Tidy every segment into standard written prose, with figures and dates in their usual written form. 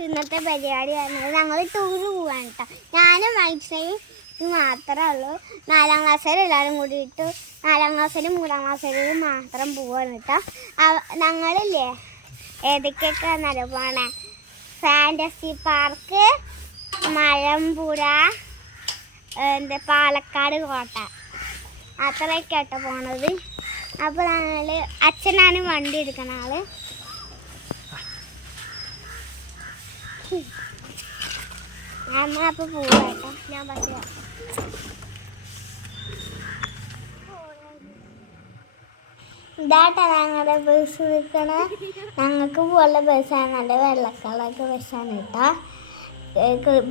ഇന്നത്തെ പരിപാടി പറഞ്ഞത് ഞങ്ങൾ ടൂറ് പോവാണ് കേട്ടോ. ഞാനും മത്സയും മാത്രമേ ഉള്ളൂ. 4ാം ക്ലാസ്സിൽ എല്ലാവരും കൂടിയിട്ട് 4ാം ക്ലാസ്സിലും 3ാം ക്ലാസ്സിലും മാത്രം പോവാണ് കേട്ടോ. ഞങ്ങളില്ലേ ഏതൊക്കെയൊക്കെയാണെന്നല്ലോ പോണേ, ഫാൻറ്റസി പാർക്ക്, മലമ്പുഴ, പാലക്കാട് കോട്ട, അത്രയൊക്കെ കേട്ടോ പോണത്. അപ്പോൾ ഞങ്ങൾ അച്ഛനാണ് വണ്ടി എടുക്കണ ആള്. അപ്പോൾ പോവാട്ടോ. ഞാൻ ബസ് ഇതാട്ടോ ഞങ്ങളുടെ ബസ് നിൽക്കണ. ഞങ്ങൾക്ക് പോകാനുള്ള ബസ്സാണ്. നല്ല വെള്ളക്കളറൊക്കെ ബസ്സാണ് കേട്ടോ.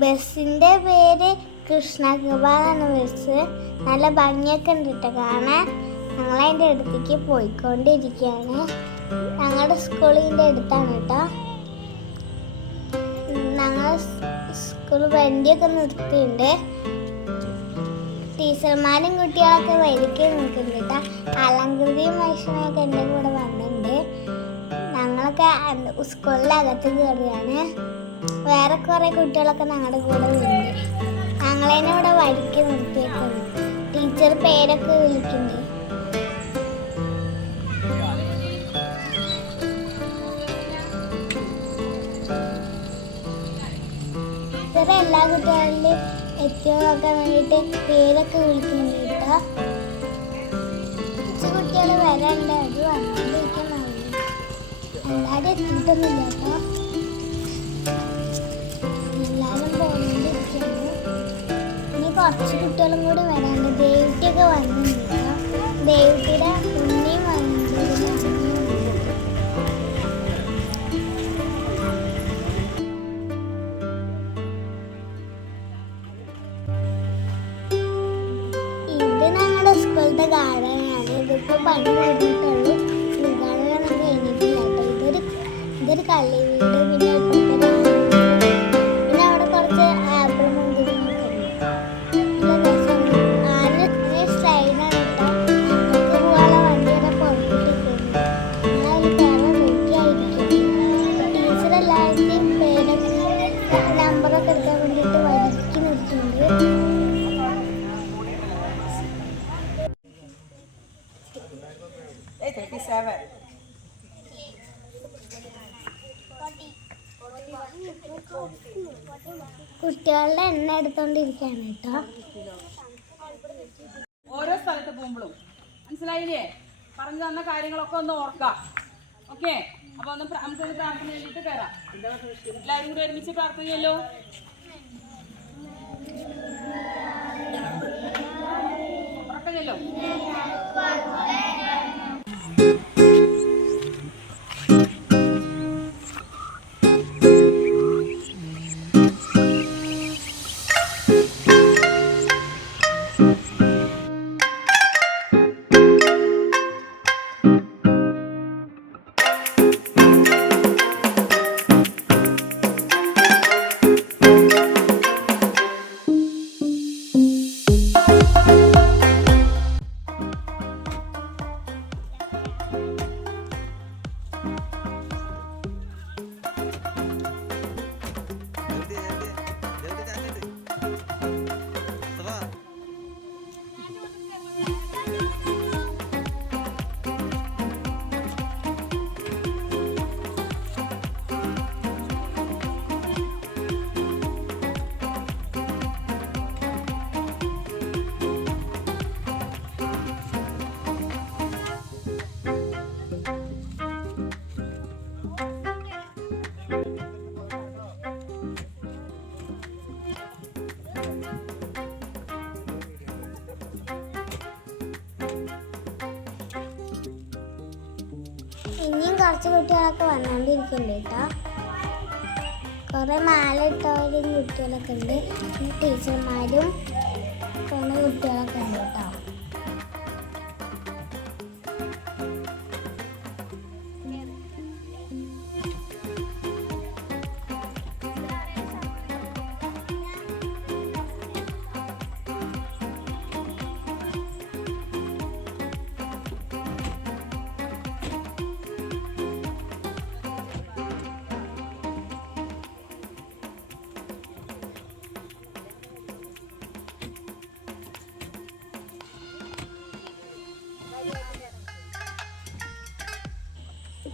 ബസ്സിൻ്റെ പേര് കൃഷ്ണകൃപ എന്നാണ് ബസ്. നല്ല ഭംഗിയൊക്കെ ഉണ്ട് കേട്ടോ കാണാൻ. ഞങ്ങളതിൻ്റെ അടുത്തേക്ക് പോയിക്കൊണ്ടിരിക്കുകയാണ്. ഞങ്ങളുടെ സ്കൂളിൻ്റെ അടുത്താണ് കേട്ടോ. ഞങ്ങൾ സ്കൂൾ വണ്ടിയൊക്കെ നിർത്തിയിട്ടുണ്ട്. ടീച്ചർമാരും കുട്ടികളൊക്കെ വരിക്ക് നിൽക്കുന്നുണ്ട് കേട്ടോ. അലങ്കൃതിയും മനുഷ്യനൊക്കെ എൻ്റെ കൂടെ വന്നിട്ടുണ്ട്. ഞങ്ങളൊക്കെ സ്കൂളിലകത്ത് കയറുകയാണ്. വേറെ കുറേ കുട്ടികളൊക്കെ ഞങ്ങളുടെ കൂടെ വരുന്നുണ്ട്. ഞങ്ങളതിനെ ഇവിടെ വരിക്ക് നിർത്തിയേക്കുന്നു. ടീച്ചർ പേരൊക്കെ വിളിക്കുന്നുണ്ട്. എല്ലാ കുട്ടികളിലും എത്തിയോ നോക്കാൻ വേണ്ടിയിട്ട് പേരൊക്കെ വിളിക്കുന്നുണ്ട് കേട്ടോ. കുറച്ച് കുട്ടികൾ വരാനുണ്ട്. അത് വന്നുകൊണ്ടിരിക്കണം. എല്ലാവരും എത്തിയിട്ടൊന്നുമില്ല കേട്ടോ. എല്ലാവരും പോകൊണ്ടിരിക്കുകയാണ്. ഇനി കുറച്ച് കുട്ടികളും കൂടി വരാനുണ്ട്. ദേവിറ്റിയൊക്കെ വന്നിട്ടുണ്ട് കേട്ടോ. ദേവിറ്റിയുടെ ഉണ്ണിയും വന്നിട്ടുണ്ട്. സ്കൂളത്തെ ഗാർഡനാണ്. ഇതിപ്പോൾ പണി കഴിഞ്ഞിട്ടുള്ളൂ. ഉദ്ഘാടനം കഴിഞ്ഞിട്ടില്ല കേട്ടോ. ഇതൊരു കളി വീട്, പിന്നെ പിന്നെ അവിടെ കുറച്ച് ആപ്പിൾ മുന്തിരിങ്ങൊക്കെ ഉണ്ട്. നല്ല സ്ലൈഡാണ് കേട്ടോ. ഞങ്ങൾക്ക് പോകാനുള്ള വണ്ടി വരെ പുറത്തിട്ടിട്ടുണ്ട്. ഞങ്ങളതിൽ കയറാൻ റെഡി ആയിരിക്കും. ടീച്ചർ എല്ലാവരുടെയും പേരൊക്കെ നമ്പറൊക്കെ എടുക്കാൻ വേണ്ടിയിട്ട് വരിക്ക് നിർത്തുന്നുണ്ട്. കുട്ടികളുടെ എണ്ണ എടുത്തോണ്ടിരിക്കാണ് കേട്ടോ. ഓരോ സ്ഥലത്ത് പോകുമ്പോഴും മനസ്സിലായില്ലേ? പറഞ്ഞു തന്ന കാര്യങ്ങളൊക്കെ ഒന്ന് ഓർക്കാം. ഓക്കെ, അപ്പൊ നമുക്കൊന്ന് പ്രാർത്ഥന വേണ്ടിയിട്ട് കയറാം. എല്ലാവരും കൂടി ഒരുമിച്ച് പ്രാർത്ഥനയല്ലോ. ഉറക്കഞ്ഞല്ലോ. ഇനിയും കുറച്ച് കുട്ടികളൊക്കെ വന്നുകൊണ്ടിരിക്കുന്നുണ്ട് കേട്ടോ. കുറേ മാല ഇട്ടവരും കുട്ടികളൊക്കെ ഉണ്ട്. ടീച്ചർമാരും കുറേ കുട്ടികളൊക്കെ ഉണ്ട് കേട്ടോ.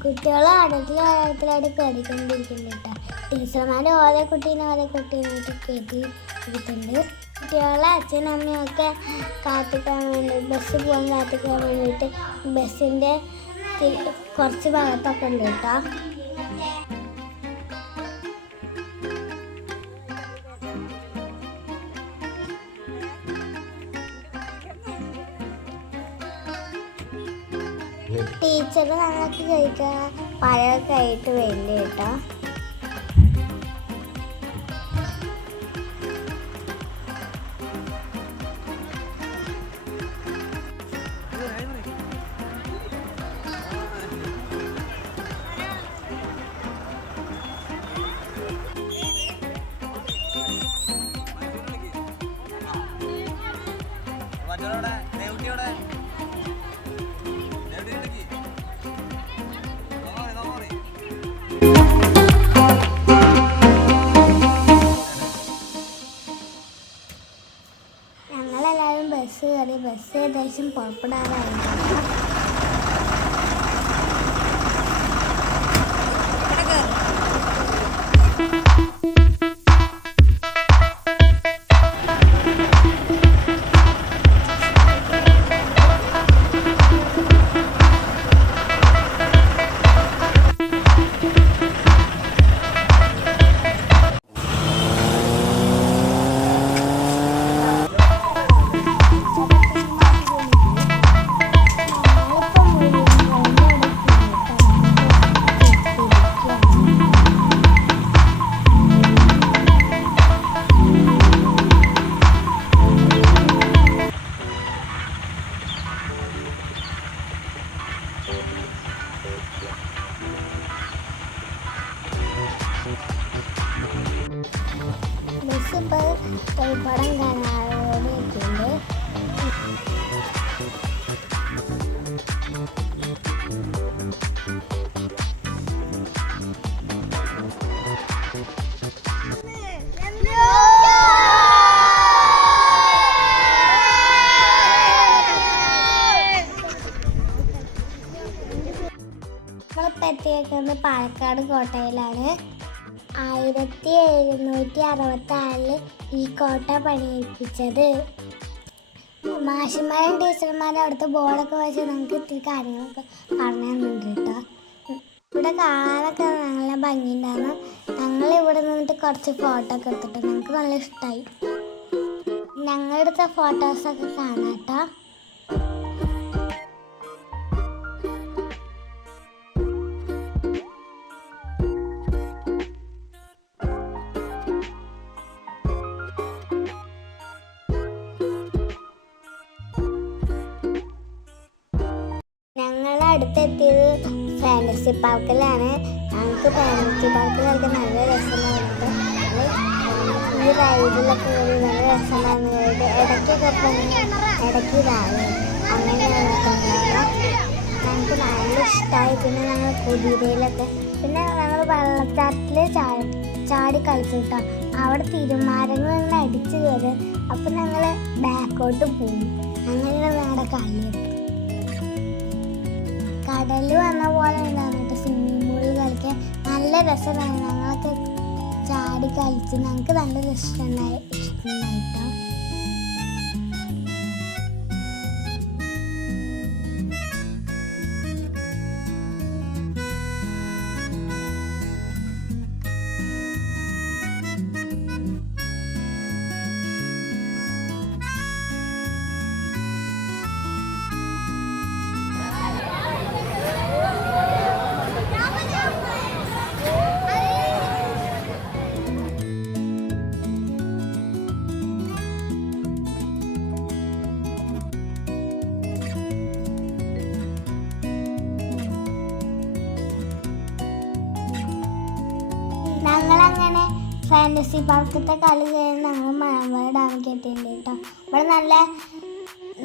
കുട്ടികളെ അടുത്തിലായിട്ട് കയറിക്കൊണ്ടിരിക്കുന്നുണ്ട് കേട്ടോ. ടീച്ചർമാർ ഓരോ കുട്ടീനായിട്ട് കയറ്റി ഇരിക്കുന്നുണ്ട്. കുട്ടികളെ അച്ഛനും അമ്മയൊക്കെ കാത്തിക്കാൻ വേണ്ടി ബസ് പോകാൻ കാത്തിക്കാൻ വേണ്ടിയിട്ട് ബസ്സിൻ്റെ കുറച്ച് ഭാഗത്തൊക്കെ ഉണ്ട് കേട്ടോ. ടീച്ചർ ഞങ്ങൾക്ക് കഴിക്കാൻ പഴമൊക്കെ ആയിട്ട് വേണ്ടി കേട്ടോ. ഞങ്ങളെല്ലാവരും ബസ് കയറി. ബസ് ഏകദേശം പുറപ്പെടാറായിരുന്നു. ബസ് ഇപ്പോൾ പടം കാണാതെ എത്തിയിട്ടുണ്ട്. നമ്മളിപ്പോൾ എത്തിയേക്കുന്നത് പാലക്കാട് കോട്ടയിലാണ്. 1766 ഈ കോട്ട പണിയിപ്പിച്ചത്. മാഷിമാരും ടീച്ചർമാരും അവിടുത്തെ ബോർഡൊക്കെ വെച്ച് നമുക്ക് ഇത്തിരി കാര്യങ്ങളൊക്കെ പറഞ്ഞു തന്നിട്ടുണ്ട് കേട്ടോ. ഇവിടെ കാണാനൊക്കെ നല്ല ഭംഗിയുണ്ടായിരുന്നു. ഞങ്ങൾ ഇവിടെ നിന്നിട്ട് കുറച്ച് ഫോട്ടോ ഒക്കെ എടുത്തിട്ട് ഞങ്ങൾക്ക് നല്ല ഇഷ്ടമായി. ഞങ്ങളെടുത്ത ഫോട്ടോസൊക്കെ കാണാം കേട്ടോ. ഞങ്ങൾ അടുത്തെത്തിയത് ഫാൻറ്റസി പാർക്കിലാണ്. ഞങ്ങൾക്ക് ഫാൻറ്റസി പാർക്കിൽ കളിക്കാൻ നല്ല രസമായിരുന്നു. ഈ റൈഡിലൊക്കെ നല്ല രസമായിരുന്നു. ഇടയ്ക്കൊക്കെ ഇടയ്ക്ക് രാവിലെ അങ്ങനെയാണ് ഞങ്ങൾക്ക് നല്ല ഇഷ്ടമായി. പിന്നെ ഞങ്ങൾ കുതിരയിലൊക്കെ പിന്നെ ഞങ്ങൾ വെള്ളച്ചാട്ടത്തിൽ ചാടി കളിച്ചു കേട്ടോ. അവിടെ തിരുമാരങ്ങൾ ഇങ്ങനെ അടിച്ചു കയറി. അപ്പം ഞങ്ങൾ ബാക്കോട്ട് പോകും. അങ്ങനെയാണ് ഞങ്ങളുടെ കളിയൊക്കെ. കടൽ വന്ന പോലെ ഉണ്ടായിരുന്നു സ്വിമ്മിംഗ് പൂളിൽ കളിക്കാൻ നല്ല രസമായിരുന്നു. ഞങ്ങളൊക്കെ ചാടി കളിച്ച് ഞങ്ങൾക്ക് നല്ല ഇഷ്ടമുണ്ടായിട്ടോ. ഞങ്ങളങ്ങനെ ഫാൻറ്റസി പാർക്കത്തെ കളി കഴിഞ്ഞ് ഞങ്ങൾ മലമ്പുഴ ഡാമിലേക്ക് എത്തിയിട്ടുണ്ട് കേട്ടോ. ഇവിടെ നല്ല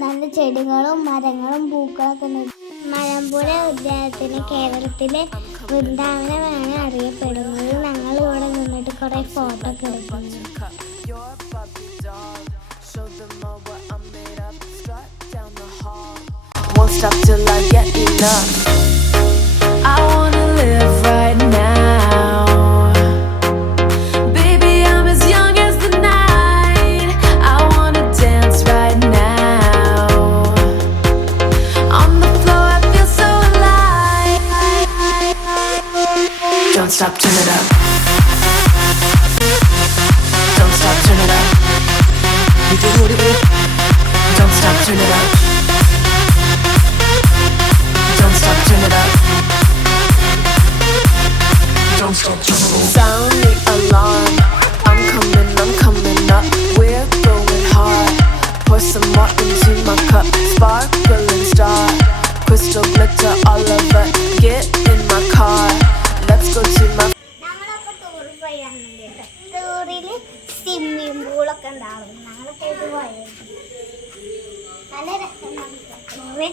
നല്ല ചെടികളും മരങ്ങളും പൂക്കളൊക്കെ ഉണ്ട്. മലമ്പുഴ ഉദ്യാനത്തിന് കേരളത്തിലെ വൃന്ദാവനമാണ് അറിയപ്പെടുന്നത്. ഞങ്ങൾ ഇവിടെ നിന്നിട്ട് കുറേ ഫോട്ടോ ഒക്കെ എടുക്കുന്നു. Won't stop till I get enough. I wanna കേട്ടോ. ടൂറിൽ സ്വിമ്മിങ് പൂളൊക്കെ ഉണ്ടാവും. ഞങ്ങളൊക്കെ ഇത് പോയത് നല്ല രസമാണ് ടൂറ്.